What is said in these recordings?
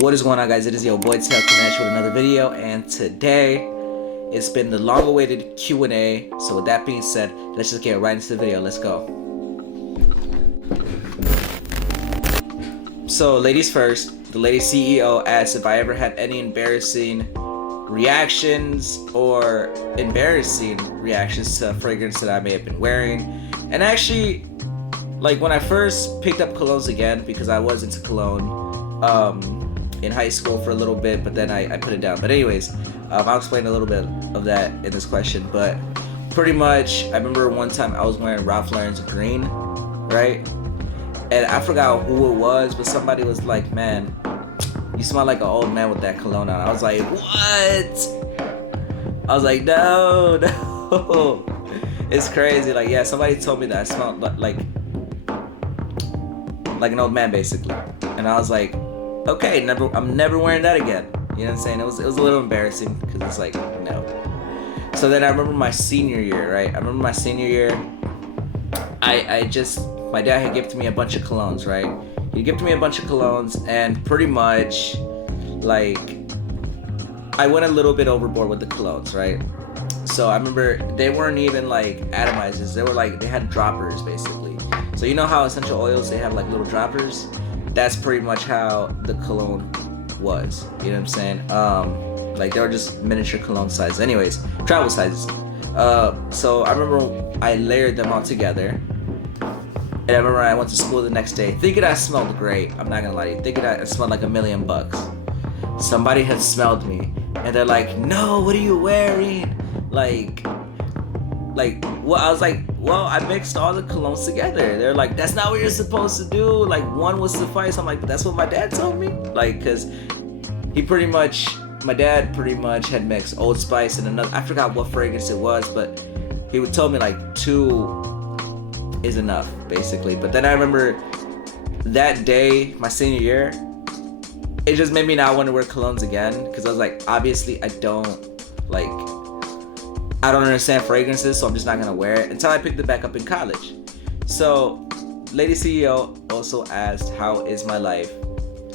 What is going on, guys? It is your boy Tail coming at you with another video, and today it's been the long-awaited Q&A. So with that being said, let's just get right into the video. Let's go. So ladies first, the lady CEO asked if I ever had any embarrassing reactions to a fragrance that I may have been wearing. And actually, like when I first picked up colognes again, because I was into cologne in high school for a little bit, but then I put it down. But anyways, I'll explain a little bit of that in this question. But pretty much, I remember one time I was wearing Ralph Lauren's green, right? And I forgot who it was, but somebody was like, "Man, you smell like an old man with that cologne on." I was like, "What?" I was like, no. It's crazy. Like, yeah, somebody told me that I smelled like an old man, basically. And I was like, okay, I'm never wearing that again. You know what I'm saying? It was a little embarrassing because it's like, no. So then I remember my senior year, right? My dad had gifted me a bunch of colognes, right? He gifted me a bunch of colognes, and pretty much, like, I went a little bit overboard with the colognes, right? So I remember they weren't even like atomizers. They had droppers, basically. So you know how essential oils, they have like little droppers? That's pretty much how the cologne was. You know what I'm saying? Like they were just miniature cologne size. Anyways, travel sizes. So I remember I layered them all together. And I remember I went to school the next day thinking I smelled great. I'm not gonna lie to you. Thinking I smelled like $1 million. Somebody had smelled me. And they're like, "No, what are you wearing?" Like, well, I was like, well, I mixed all the colognes together. They're like, "That's not what you're supposed to do. Like, one will suffice." I'm like, but that's what my dad told me. Like, cause my dad pretty much had mixed Old Spice and another, I forgot what fragrance it was, but he would tell me like 2 is enough, basically. But then I remember that day, my senior year, it just made me not want to wear colognes again, because I was like, obviously I don't understand fragrances, so I'm just not gonna wear it until I picked it back up in college. So lady CEO also asked, how is my life?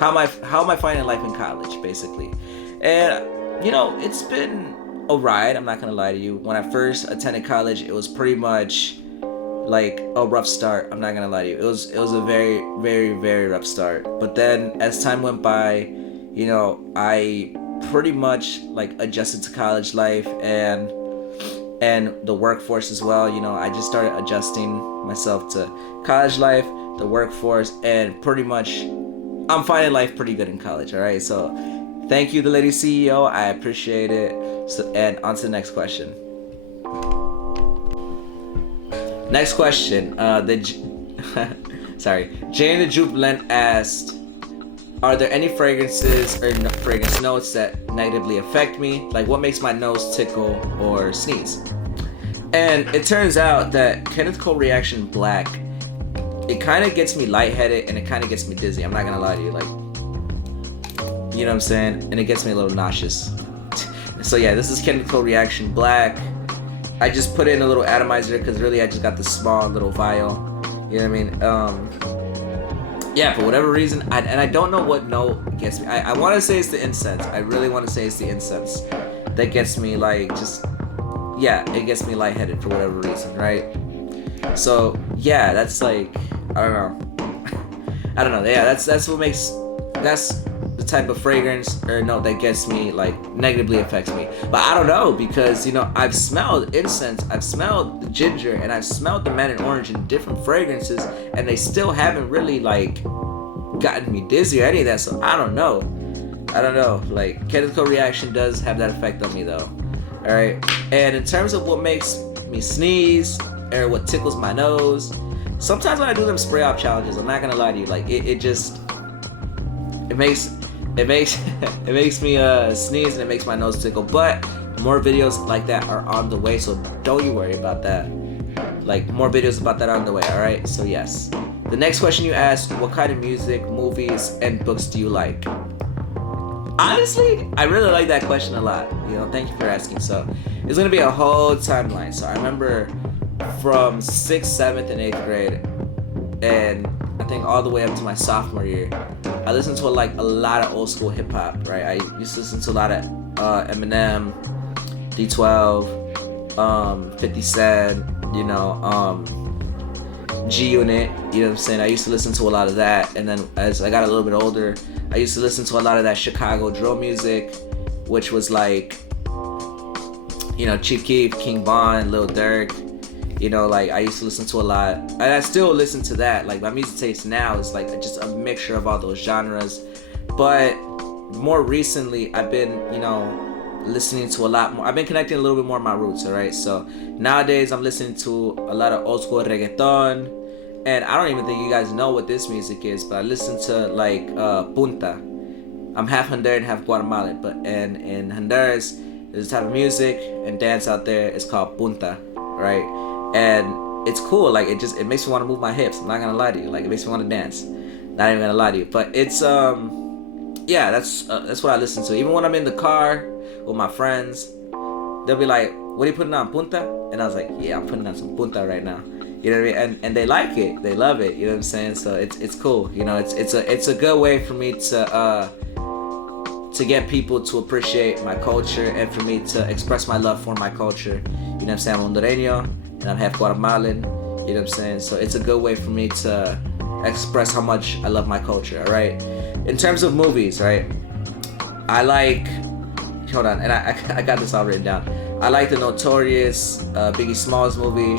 How am I finding life in college, basically? And you know, it's been a ride, I'm not gonna lie to you. When I first attended college, it was pretty much like a rough start. I'm not gonna lie to you. It was a very, very, very rough start. But then as time went by, you know, I pretty much like adjusted to college life and the workforce as well. You know, I just started adjusting myself to college life, the workforce, and pretty much I'm finding life pretty good in college. All right, so thank you, the lady CEO. I appreciate it. So, and on to the next question. Next question, Jane the Jubilant asked, are there any fragrances or fragrance notes that negatively affect me? Like, what makes my nose tickle or sneeze? And it turns out that Kenneth Cole Reaction Black, it kind of gets me lightheaded and it kind of gets me dizzy. I'm not gonna lie to you, like, you know what I'm saying? And it gets me a little nauseous. So yeah, this is Kenneth Cole Reaction Black. I just put in a little atomizer because really I just got the small little vial. You know what I mean? Yeah, for whatever reason, I don't know what note gets me. I want to say it's the incense. I really want to say it's the incense that gets me like it gets me lightheaded for whatever reason, right? So yeah, that's like, I don't know. Yeah, that's the type of fragrance or note that gets me, like, negatively affects me. But I don't know, because, you know, I've smelled incense, I've smelled the ginger, and I've smelled the man in orange in different fragrances, and they still haven't really, like, gotten me dizzy or any of that. So I don't know. Like, Kenneth Cole Reaction does have that effect on me, though. All right. And in terms of what makes me sneeze or what tickles my nose, sometimes when I do them spray off challenges, I'm not gonna lie to you, like, it makes me sneeze and it makes my nose tickle. But more videos like that are on the way, so don't you worry about that. Like, more videos about that are on the way. All right, so yes. The next question you asked, what kind of music, movies, and books do you like? Honestly, I really like that question a lot. You know, thank you for asking. So it's gonna be a whole timeline. So I remember from 6th, 7th, and 8th grade, and I think all the way up to my sophomore year, I listened to like a lot of old school hip hop, right? I used to listen to a lot of Eminem, D12, 50 Cent, you know, G Unit, you know what I'm saying? I used to listen to a lot of that, and then as I got a little bit older, I used to listen to a lot of that Chicago drill music, which was like, you know, Chief Keef, King Von, Lil Durk, you know, like I used to listen to a lot, and I still listen to that. Like my music taste now is like just a mixture of all those genres, but more recently I've been, you know, listening to a lot more. I've been connecting a little bit more of my roots, alright? So nowadays I'm listening to a lot of old school reggaeton, and I don't even think you guys know what this music is, but I listen to like punta. I'm half Honduran, half Guatemalan, but and in Honduras there's a type of music and dance out there. It's called punta, right? And it's cool. Like it makes me want to move my hips. I'm not gonna lie to you. Like it makes me want to dance. Not even gonna lie to you. But it's yeah, that's what I listen to. Even when I'm in the car with my friends, they'll be like, "What are you putting on, punta?" And I was like, "Yeah, I'm putting on some punta right now." You know what I mean? And they like it. They love it. You know what I'm saying? So it's cool. You know, it's a good way for me to get people to appreciate my culture and for me to express my love for my culture. You know what I'm saying? I'm Hondureño and I'm half Guatemalan. You know what I'm saying? So it's a good way for me to express how much I love my culture. All right. In terms of movies, right? I like. Hold on, and I got this all written down. I like the Notorious Biggie Smalls movie.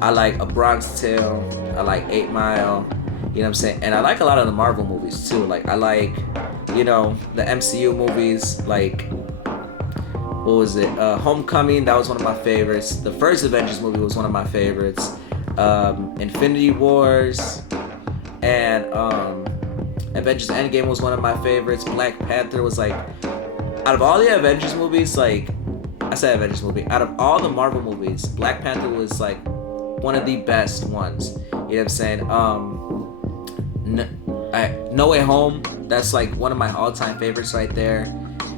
I like A Bronx Tale. I like 8 Mile. You know what I'm saying? And I like a lot of the Marvel movies too. Like I like, you know, the MCU movies. Like what was it? Homecoming. That was one of my favorites. The first Avengers movie was one of my favorites. Infinity Wars and Avengers Endgame was one of my favorites. Black Panther was like, out of all the Avengers movies, like I said Avengers movie, out of all the Marvel movies, Black Panther was like one of the best ones. You know what I'm saying? No Way Home, that's like one of my all-time favorites right there.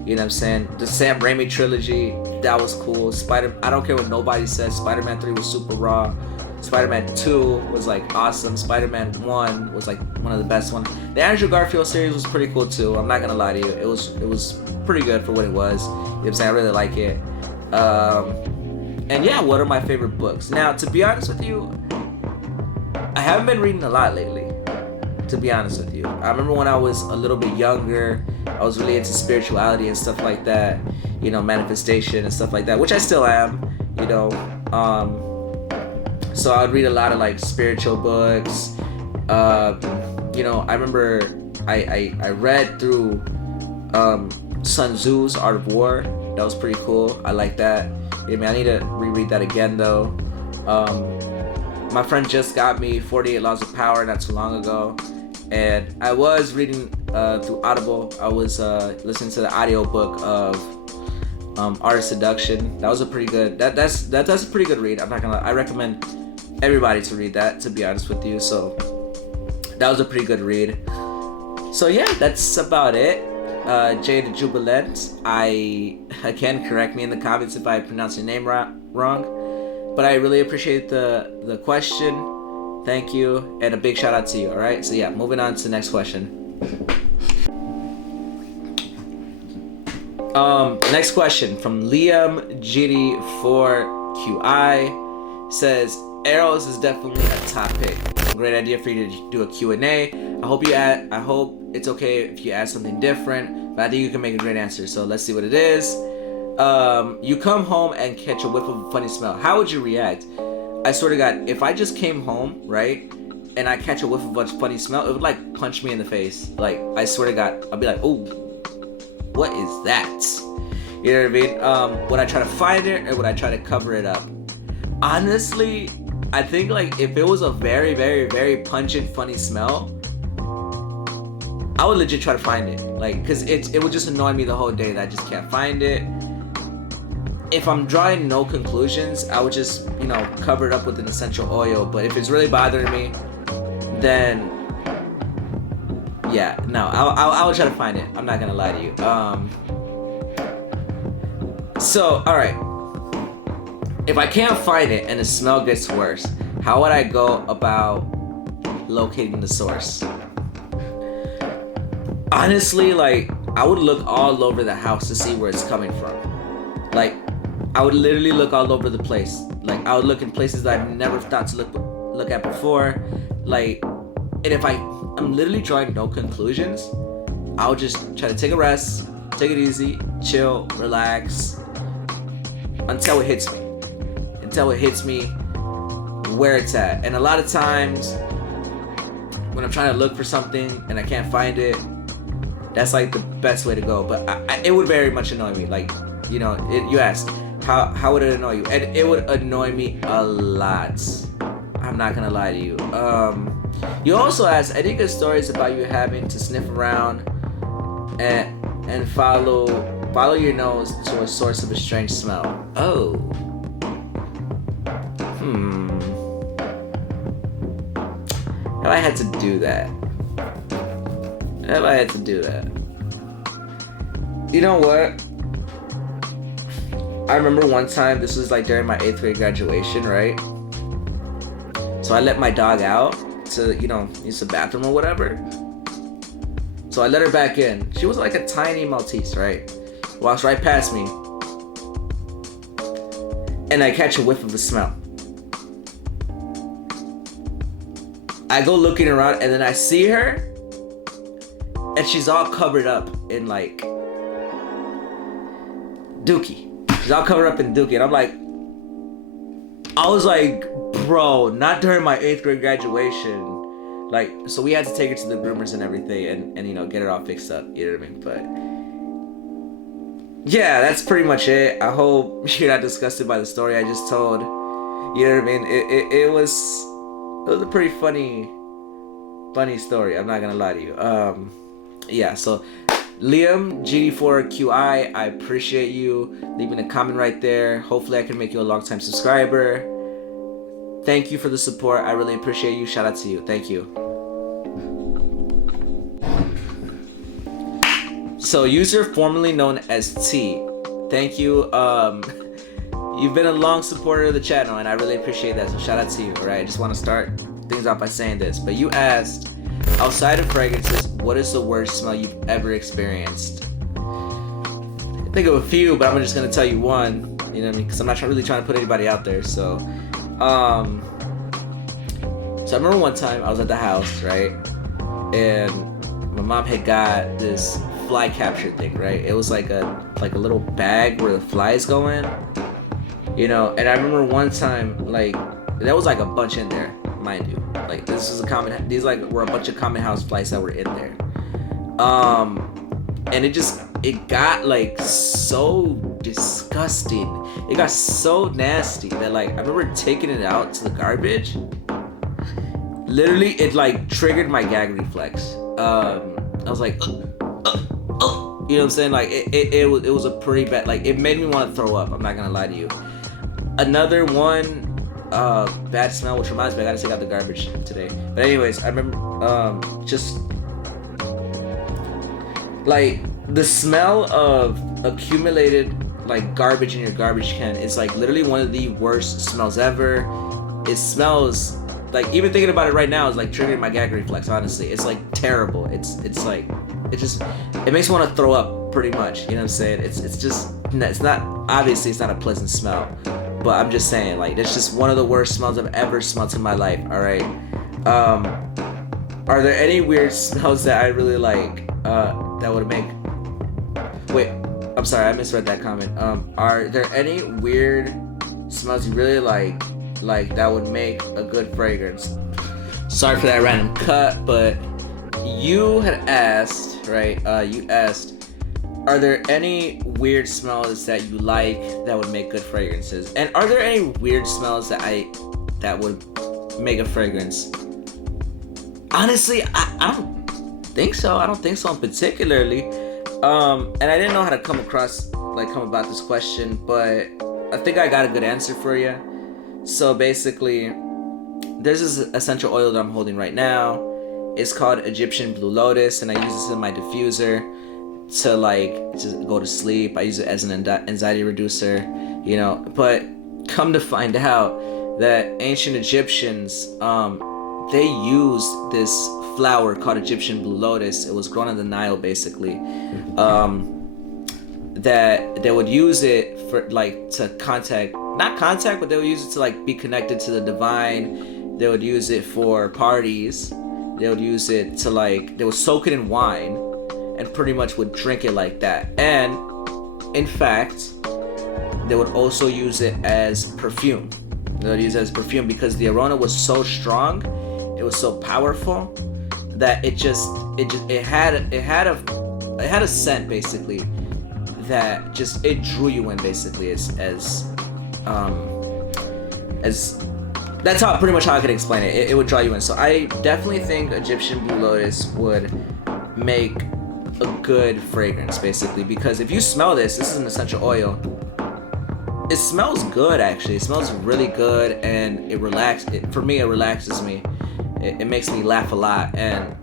You know what I'm saying? The Sam Raimi trilogy, that was cool. I don't care what nobody says, Spider-Man 3 was super raw. Spider-Man 2 was like awesome. Spider-Man 1 was like one of the best ones. The Andrew Garfield series was pretty cool too. I'm not gonna lie to you. It was pretty good for what it was. You know what I'm saying? I really like it. And yeah, what are my favorite books? Now, to be honest with you, I haven't been reading a lot lately. To be honest with you, I remember when I was a little bit younger, I was really into spirituality and stuff like that. You know, manifestation and stuff like that, which I still am. You know, so I would read a lot of like spiritual books. You know, I remember I read through Sun Tzu's Art of War. That was pretty cool. I like that. I mean, I need to reread that again though. My friend just got me 48 Laws of Power not too long ago, and I was reading through Audible. I was listening to the audiobook of Art of Seduction. That was a pretty good. That's a pretty good read. I'm not gonna lie. I recommend everybody to read that, to be honest with you. So that was a pretty good read. So yeah, that's about it. Jay the Jubilant, again, correct me in the comments if I pronounce your name wrong, but I really appreciate the question. Thank you, and a big shout out to you. All right, so yeah, moving on to the next question. Next question from Liam GD4QI says, Arrows is definitely a top pick. Great idea for you to do a Q&A. I hope it's okay if you add something different, but I think you can make a great answer. So let's see what it is. You come home and catch a whiff of a funny smell. How would you react? I swear to God, if I just came home, right, and I catch a whiff of a funny smell, it would like punch me in the face. Like, I swear to God, I'll be like, oh, what is that? You know what I mean? Would I try to find it or would I try to cover it up? Honestly, I think like if it was a very, very, very pungent, funny smell, I would legit try to find it. Like, cause it would just annoy me the whole day that I just can't find it. If I'm drawing no conclusions, I would just, you know, cover it up with an essential oil. But if it's really bothering me, then yeah, no, I would try to find it. I'm not gonna lie to you. So, all right. If I can't find it and the smell gets worse, how would I go about locating the source. Honestly, like, I would look all over the house to see where it's coming from. Like, I would literally look all over the place. Like, I would look in places that I've never thought to look at before. Like, and if I'm literally drawing no conclusions, I would just try to take a rest, take it easy, chill, relax, until it hits me. Until it hits me where it's at. And a lot of times, when I'm trying to look for something and I can't find it, that's like the best way to go. But it would very much annoy me. Like, you know, you asked, how would it annoy you? And it would annoy me a lot. I'm not gonna lie to you. You also asked, any good stories about you having to sniff around and follow your nose to a source of a strange smell? Oh. Have I had to do that? You know what? I remember one time, this was like during my 8th grade graduation, right? So I let my dog out to, you know, use the bathroom or whatever. So I let her back in. She was like a tiny Maltese, right? Walks right past me. And I catch a whiff of the smell. I go looking around and then I see her. And she's all covered up in like dookie. She's all covered up in dookie. And I'm like, I was like, bro, not during my 8th grade graduation. Like, so we had to take her to the groomers and everything and you know, get her all fixed up. You know what I mean? But yeah, that's pretty much it. I hope you're not disgusted by the story I just told. You know what I mean? It was a pretty funny story. I'm not gonna lie to you. Yeah, so Liam GD4QI, I appreciate you leaving a comment right there. Hopefully I can make you a long-time subscriber. Thank you for the support. I really appreciate you. Shout out to you. Thank you. So user formerly known as T. Thank you. You've been a long supporter of the channel and I really appreciate that. So shout out to you. Alright, I just want to start things off by saying this. But you asked, outside of fragrances, what is the worst smell you've ever experienced? I think of a few, but I'm just gonna tell you one. You know what I mean? Because I'm not really trying to put anybody out there. So I remember one time I was at the house, right? And my mom had got this fly capture thing, right? It was like a little bag where the flies go in, you know. And I remember one time, like, there was like a bunch in there, mind you. Like, this is these like were a bunch of common house flies that were in there. And it got like so disgusting. It got so nasty that, like, I remember taking it out to the garbage. Literally, it like triggered my gag reflex. I was like, you know what I'm saying? Like, it was a pretty bad, like, it made me want to throw up. I'm not gonna lie to you. Another one, bad smell, which reminds me, I gotta take out the garbage today. But anyways, I remember, just like the smell of accumulated like garbage in your garbage can is like literally one of the worst smells ever. It smells like, even thinking about it right now is like triggering my gag reflex. Honestly, it's like terrible. It's like, it makes me want to throw up pretty much. You know what I'm saying? It's not, obviously it's not a pleasant smell, but I'm just saying, like, it's just one of the worst smells I've ever smelled in my life. All right. Are there any weird smells that I really like that would make? Wait, I'm sorry, I misread that comment. Are there any weird smells you really like that would make a good fragrance? Sorry for that random cut, but you had asked, right? You asked, are there any weird smells that you like that would make good fragrances? And are there any weird smells that would make a fragrance? Honestly, I don't think so. I don't think so particularly. And I didn't know how to come about this question, but I think I got a good answer for you. So basically, there's this essential oil that I'm holding right now. It's called Egyptian Blue Lotus, and I use this in my diffuser to go to sleep. I use it as an anxiety reducer, you know. But come to find out that ancient Egyptians they used this flower called Egyptian blue lotus. It was grown in the Nile, basically. That they would use it for like to not contact, but they would use it to like be connected to the divine. They would use it for parties. They would use it to like, they would soak it in wine and pretty much would drink it like that. And in fact, they would also use it as perfume. They would use it as perfume because the aroma was so strong, it was so powerful that it had a scent basically that just it drew you in basically as that's how pretty much how I could explain it. It would draw you in. So I definitely think Egyptian blue lotus would make a good fragrance basically, because if you smell this is an essential oil. It smells good actually. It smells really good, and it relaxes me. It makes me laugh a lot, and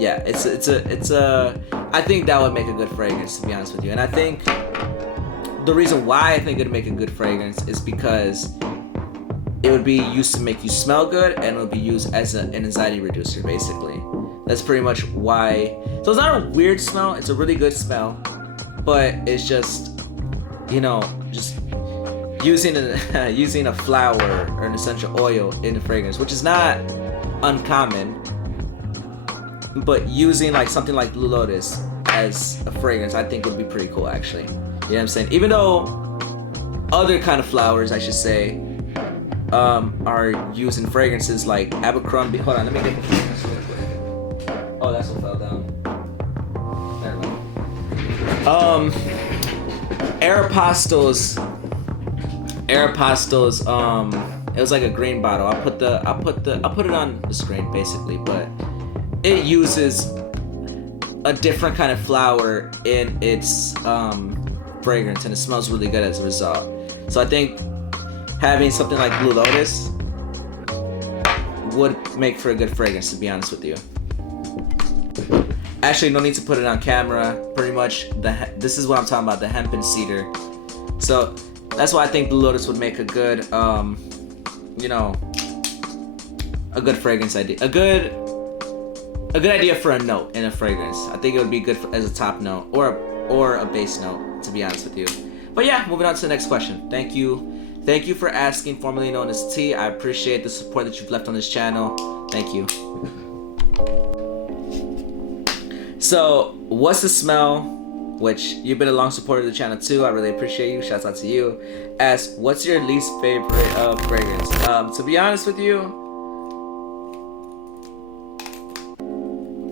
yeah, it's a I think that would make a good fragrance, to be honest with you. And I think the reason why I think it'd make a good fragrance is because it would be used to make you smell good, and it would be used as an anxiety reducer basically. That's pretty much why. So it's not a weird smell, it's a really good smell, but it's just, you know, just using a flower or an essential oil in a fragrance, which is not uncommon, but using like something like Blue Lotus as a fragrance, I think would be pretty cool actually. You know what I'm saying? Even though other kind of flowers, I should say, are used in fragrances like Abercrombie. Hold on, let me get the fragrance real quick. Oh, that's what fell down. Never mind. Aeropostales, it was like a green bottle. I'll put it on the screen basically, but it uses a different kind of flower in its fragrance, and it smells really good as a result. So I think having something like Blue Lotus would make for a good fragrance, to be honest with you. Actually, no need to put it on camera. Pretty much, this is what I'm talking about, the hemp and cedar. So that's why I think Blue Lotus would make a good, you know, a good fragrance idea. A good idea for a note in a fragrance. I think it would be good as a top note or a base note, to be honest with you. But yeah, moving on to the next question. Thank you for asking, formerly known as T. I appreciate the support that you've left on this channel. Thank you. So, what's the smell? Which you've been a long supporter of the channel too. I really appreciate you. Shouts out to you. As what's your least favorite fragrance? To be honest with you,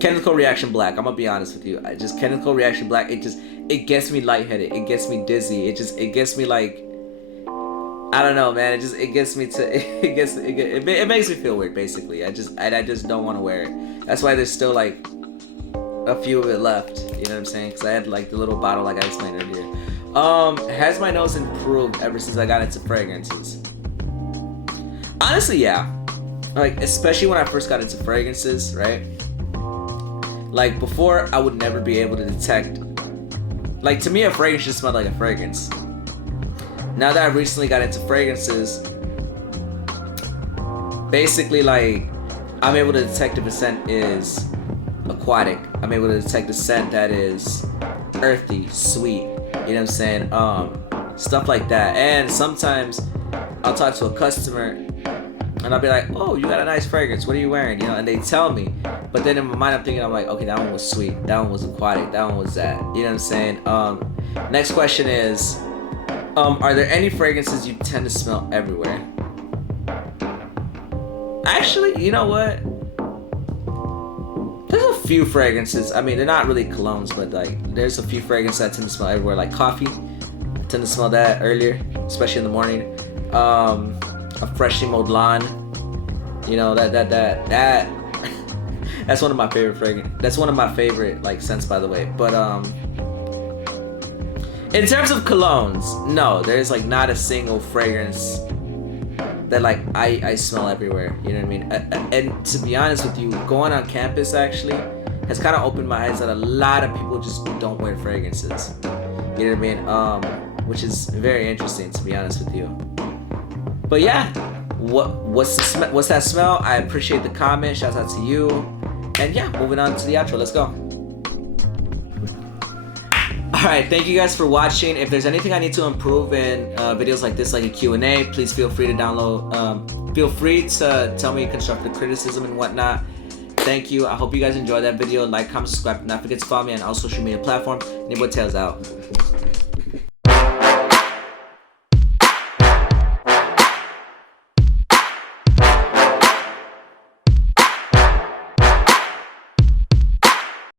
Chemical Reaction Black. I'm gonna be honest with you. Chemical Reaction Black. It gets me lightheaded. It gets me dizzy. It gets me like, I don't know, man. It gets me to. It makes me feel weird. Basically, I just don't want to wear it. That's why there's still like a few of it left. You know what I'm saying? Because I had like the little bottle, like I explained earlier. Has my nose improved ever since I got into fragrances? Honestly, yeah. Like, especially when I first got into fragrances, right? Like, before, I would never be able to detect. Like, to me, a fragrance just smelled like a fragrance. Now that I recently got into fragrances, basically, like, I'm able to detect if a scent is aquatic. I'm able to detect a scent that is earthy, sweet. You know what I'm saying? Stuff like that. And sometimes I'll talk to a customer and I'll be like, "Oh, you got a nice fragrance. What are you wearing?" You know, and they tell me. But then in my mind, I'm thinking, I'm like, okay, that one was sweet. That one was aquatic. That one was that. You know what I'm saying? Next question is, are there any fragrances you tend to smell everywhere? Actually, you know what? There's a few fragrances. I mean, they're not really colognes, but like, there's a few fragrances I tend to smell everywhere. Like coffee, I tend to smell that earlier, especially in the morning. A freshly mowed lawn. You know, that that's one of my favorite fragrance. That's one of my favorite like scents, by the way. But in terms of colognes, no, there's like not a single fragrance that like I smell everywhere. You know what I mean? And to be honest with you, going on campus actually has kind of opened my eyes that a lot of people just don't wear fragrances. You know what I mean? Which is very interesting, to be honest with you. But yeah, what's that smell? I appreciate the comment. Shouts out to you. And yeah, moving on to the outro. Let's go. Alright, thank you guys for watching. If there's anything I need to improve in videos like this, like a Q&A, please feel free to download. Feel free to tell me constructive criticism and whatnot. Thank you. I hope you guys enjoyed that video. Like, comment, subscribe. Don't forget to follow me on all social media platforms. Neighborhood Tales out.